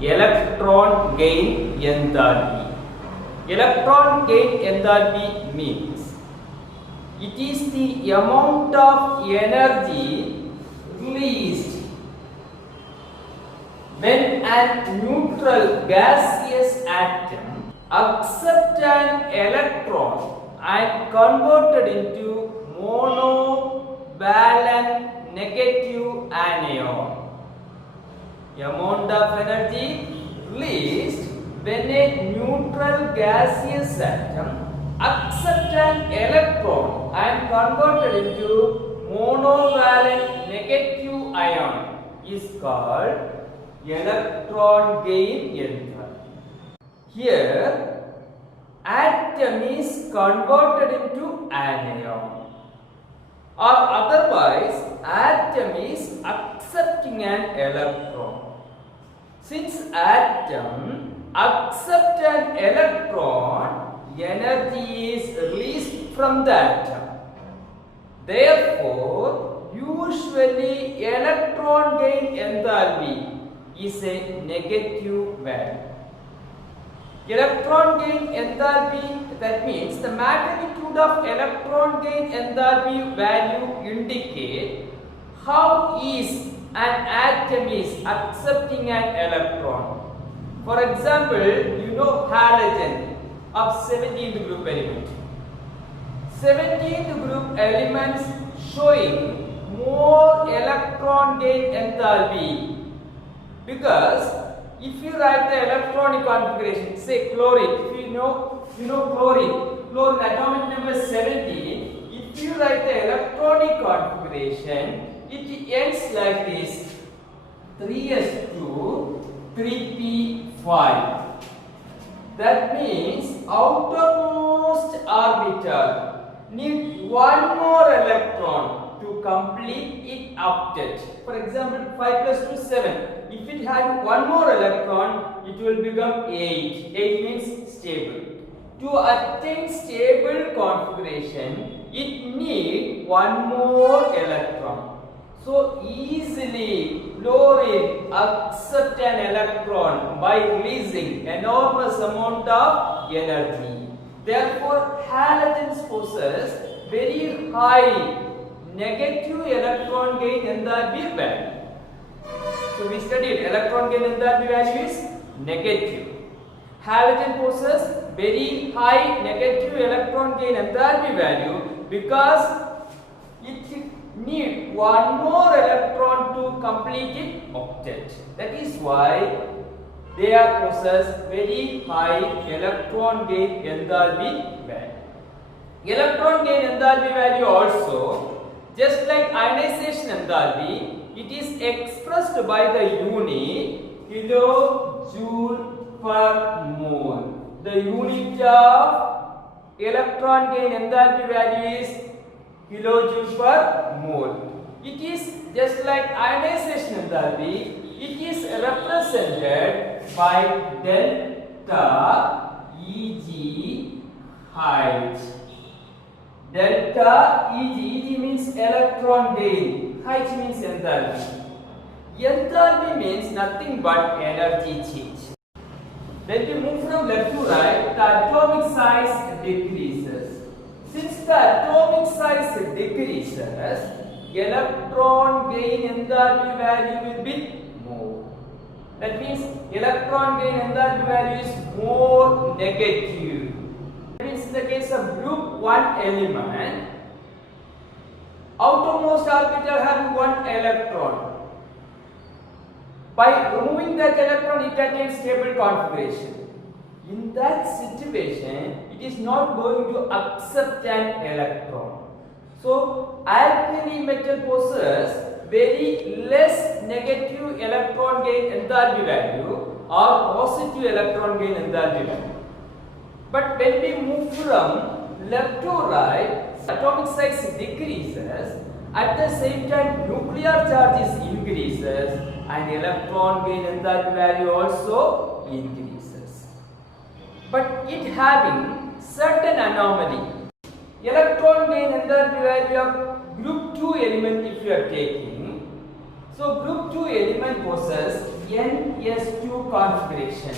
electron gain enthalpy. Electron gain enthalpy means it is the amount of energy released when a neutral gaseous atom accepts an electron and converted into monovalent negative anion. Amount of energy released when a neutral gaseous atom accepts an electron and converted into monovalent negative ion is called electron gain enthalpy. Here, atom is converted into anion, or otherwise atom is accepting an electron. Since atom accepts an electron, energy is released from the atom. Therefore, usually electron gain enthalpy is a negative value. Electron gain enthalpy, that means the magnitude of electron gain enthalpy value indicate how is an atom is accepting an electron. For example, you know halogen of 17th group element. 17th group elements showing more electron gain enthalpy, because if you write the electronic configuration, say chlorine, if you know chlorine atomic number 17, if you write the electronic configuration, it ends like this: 3s2 3p5. That means outermost orbital need one more electron to complete its octet. For example, 5 plus 2 is 7. If it has one more electron, it will become 8. 8 means stable. To attain stable configuration, it needs one more electron. So easily fluorine accepts an electron by releasing enormous amount of energy. Therefore, halogens possess very high negative electron gain enthalpy value. So we studied electron gain enthalpy value is negative. Halogen possesses very high negative electron gain enthalpy value because it needs one more electron to complete its octet. That is why they are possess very high electron gain enthalpy value. Electron gain enthalpy value also, just like ionization enthalpy, it is expressed by the unit kilojoule per mole. The unit of electron gain enthalpy value is kilojoule per mole. It is just like ionization enthalpy, it is represented by delta Eg height. Delta Eg means electron gain, height means enthalpy. Enthalpy means nothing but energy change. When we move from left to right, the atomic size decreases. Since the atomic size decreases, electron gain enthalpy value will be more. That means electron gain enthalpy value is more negative. That means in the case of group 1 element, outermost orbital having one electron. By removing that electron, it attains stable configuration. In that situation, it is not going to accept an electron. So, alkali metal possesses very less negative electron gain enthalpy value or positive electron gain enthalpy value. But when we move from left to right, atomic size decreases. At the same time, nuclear charge increases and electron gain enthalpy value also increases. But it having certain anomaly. Electron gain enthalpy value of group 2 element if you are taking, So group 2 element possess ns2 configuration.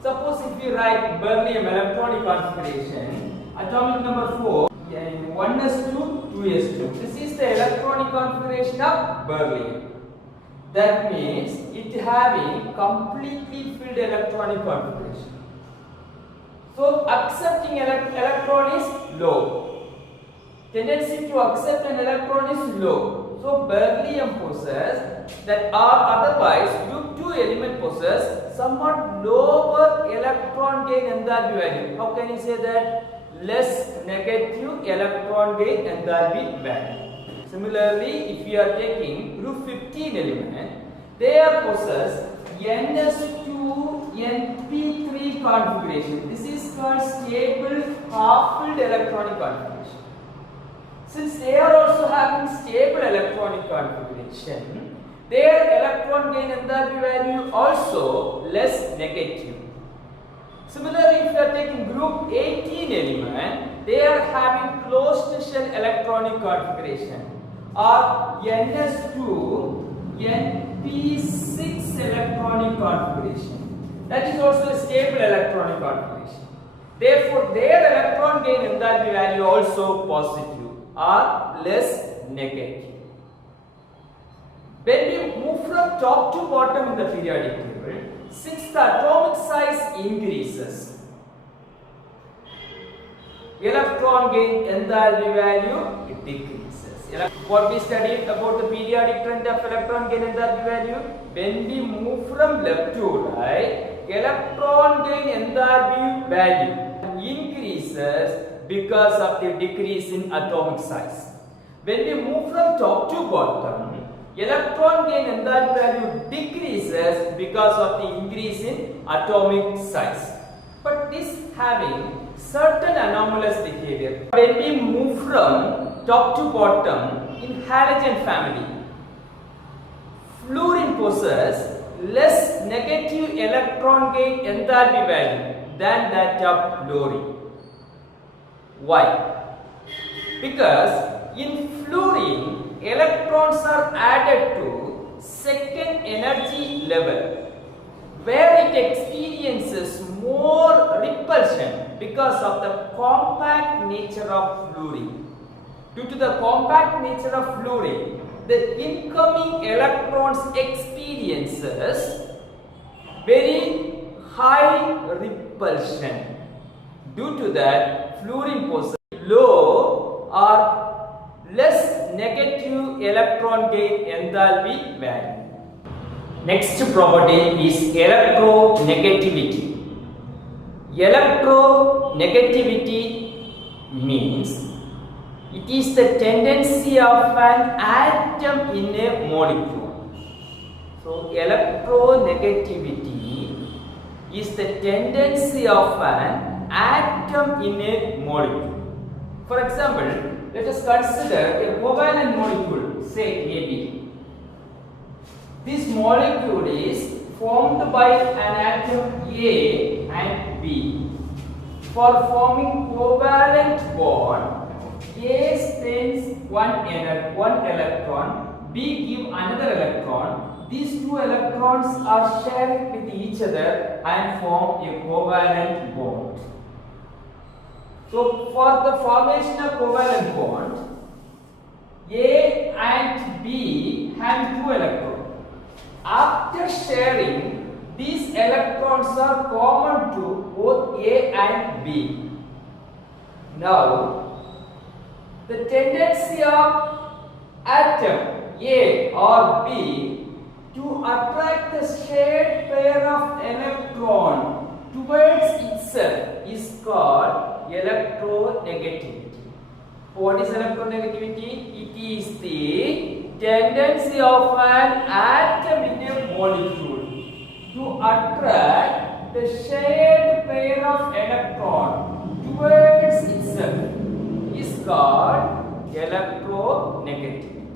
Suppose if we write beryllium electronic configuration, atomic number 4, 1s2, 2s2. This is the electronic configuration of beryllium. That means it having completely filled electronic configuration. So accepting electron is low. Tendency to accept an electron is low. So beryllium possess that, or otherwise group 2 element possess somewhat lower electron gain enthalpy value. How can you say that? Less negative electron gain enthalpy value. Similarly, if we are taking group 15 element, they are possess ns2 np3 configuration. This is called stable half-filled electronic configuration. Since they are also having stable electronic configuration, their electron gain enthalpy value also less negative. Similarly, if you are taking group 18 element, they are having closed shell electronic configuration, or ns2 np6 electronic configuration. That is also a stable electronic configuration. Therefore, their electron gain enthalpy value also positive or less negative. When we move from top to bottom in the periodic table, since the atomic size increases, electron gain enthalpy value decreases. What we studied about the periodic trend of electron gain enthalpy value, when we move from left to right, electron gain enthalpy value increases because of the decrease in atomic size. When we move from top to bottom, electron gain enthalpy value decreases because of the increase in atomic size. But this having certain anomalous behavior. When we move from top to bottom in halogen family, fluorine possesses less negative electron gain enthalpy value than that of fluorine. Why? Because in fluorine, electrons are added to second energy level, where it experiences more repulsion because of the compact nature of fluorine. Due to the compact nature of fluorine, the incoming electrons experiences very high repulsion. Due to that, fluorine possesses low or less negative electron gain enthalpy value. Next property is electronegativity. Electronegativity means it is the tendency of an atom in a molecule. So electronegativity is the tendency of an atom in a molecule. For example, let us consider a covalent molecule, say AB. This molecule is formed by an atom A and B. For forming covalent bond, A spends one electron, B give another electron. These two electrons are shared with each other and form a covalent bond. So, for the formation of covalent bond, A and B have two electrons. After sharing, these electrons are common to both A and B. Now, the tendency of atom A or B to attract the shared pair of electron towards itself is called electronegativity. What is electronegativity? It is the tendency of an atom in a molecule to attract the shared pair of electron towards itself is called electronegativity.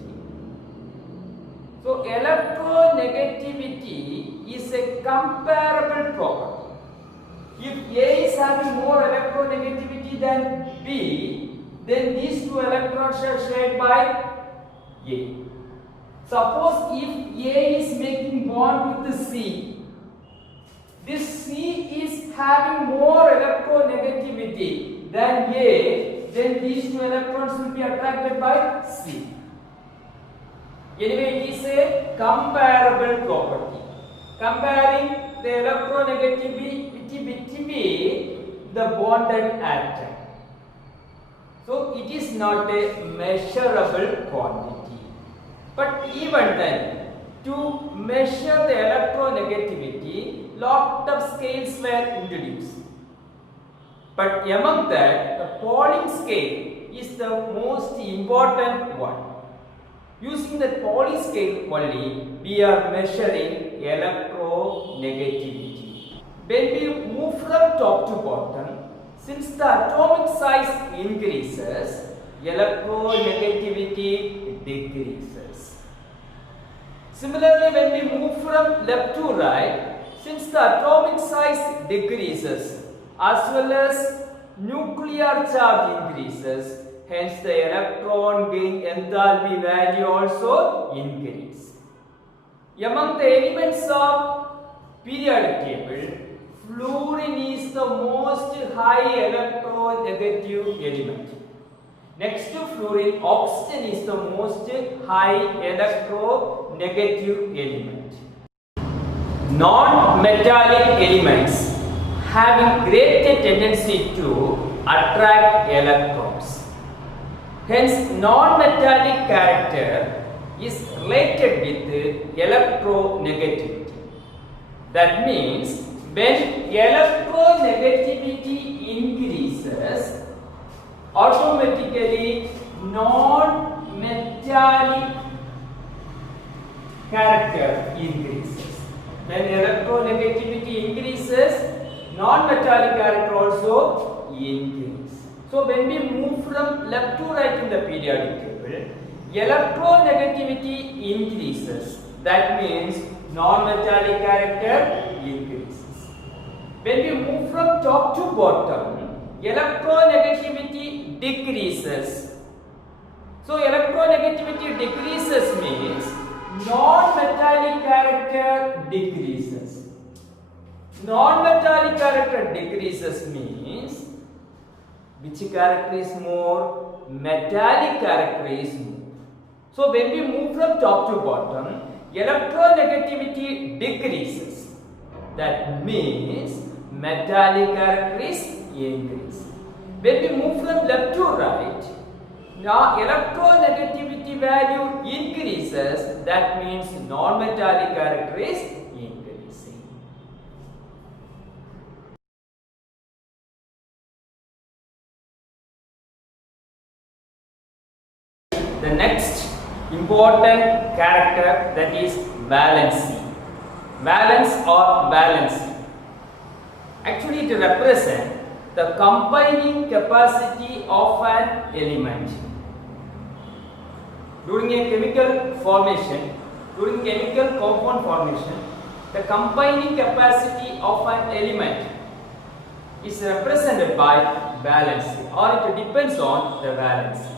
So electronegativity is a comparable property. If A is having more electronegativity than B, then these two electrons are shared by A. Suppose if A is making bond with C, this C is having more electronegativity than A, then these two electrons will be attracted by C. Anyway, it is a comparable property. Comparing the electronegativity between the bonded atom. So it is not a measurable quantity. But even then, to measure the electronegativity, lot of scales were introduced. But among that, the Pauling scale is the most important one. Using the Pauling scale only, we are measuring electronegativity. When we move from top to bottom, since the atomic size increases, electronegativity decreases. Similarly, when we move from left to right, since the atomic size decreases as well as nuclear charge increases, hence the electron gain enthalpy value also increase. Among the elements of periodic table, fluorine is the most high electronegative element. Next to fluorine, oxygen is the most high electronegative element. Non-metallic elements having greater tendency to attract electrons. Hence, non-metallic character is related with electronegativity. That means, when electronegativity increases, automatically non-metallic character increases. When electronegativity increases, non-metallic character also increases. So when we move from left to right in the periodic table, electronegativity increases. That means non-metallic character increases. When we move from top to bottom, electronegativity decreases. So electronegativity decreases means non-metallic character decreases. Non-metallic character decreases means which character is more? Metallic character is more. So when we move from top to bottom, electronegativity decreases. That means metallic character is increased. When we move from left to right, now electronegativity value increases. That means non-metallic character is increasing. The next important character, that is valency. Valence or valency. Actually, it represents the combining capacity of an element. During a chemical formation, during chemical compound formation, the combining capacity of an element is represented by valency, or it depends on the valency.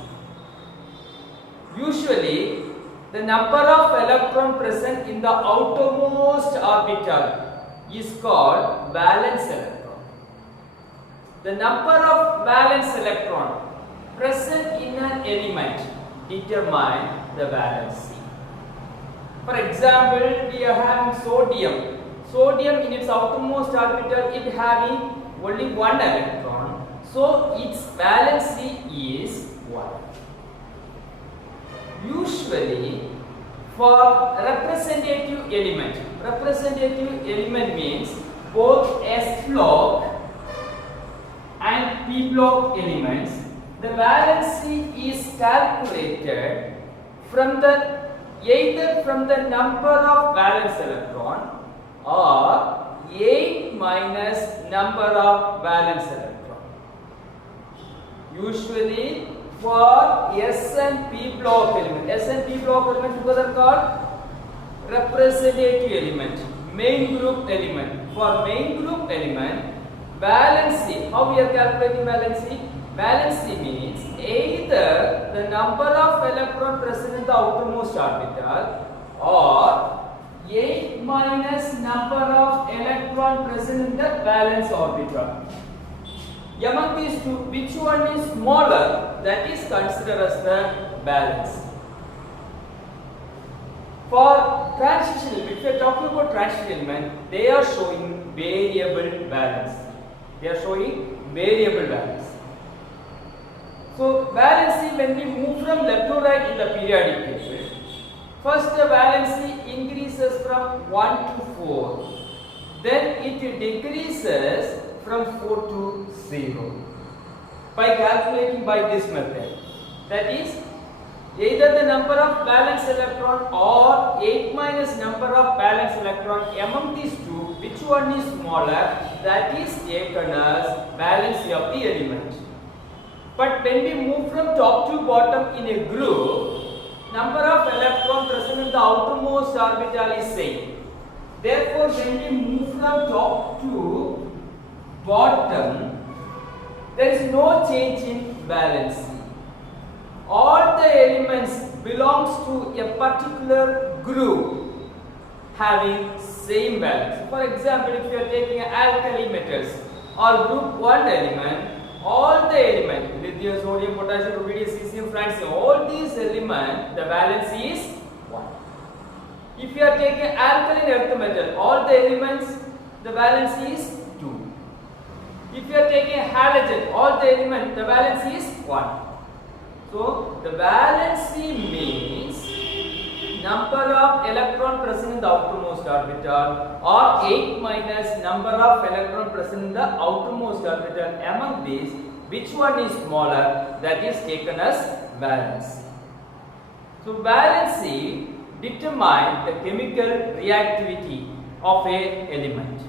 Usually, the number of electrons present in the outermost orbital is called valence electron. The number of valence electrons present in an element determine the valency. For example, we are having sodium. Sodium in its outermost orbital is having only one electron. So its valency is 1. Usually, for representative element means both S block and P block elements, the valency is calculated from the either from the number of valence electron or 8 minus number of valence electron. Usually for S and P block element, S and P block element together called representative element, main group element. For main group element, valency, how we are calculating valency? Valency means either the number of electron present in the outermost orbital or 8 minus number of electron present in the valence orbital. Among these two, which one is smaller? That is considered as the valence. For transition, if we are talking about transition element, they are showing variable valence. They are showing variable valence. So valency, when we move from left to right in the periodic table, first the valency increases from 1 to 4, then it decreases from 4 to 0 by calculating by this method. That is, either the number of valence electron or 8 minus number of valence electron. Among these two, which one is smaller? That is taken as valency of the element. But when we move from top to bottom in a group, number of electrons present in the outermost orbital is same. Therefore, when we move from top to bottom, there is no change in valency. All the elements belongs to a particular group having same valence. For example, if you are taking alkali metals or group 1 element, all the elements, lithium, sodium, potassium, rubidium, cesium, francium, all these elements, the valency is 1. If you are taking alkaline earth metal, all the elements, the valency is 2. If you are taking halogen, all the elements, the valency is 1. So, the valency means number of electron present in the outermost orbital or 8 minus number of electron present in the outermost orbital. Among these, which one is smaller? That is taken as valency. So, valency determines the chemical reactivity of an element.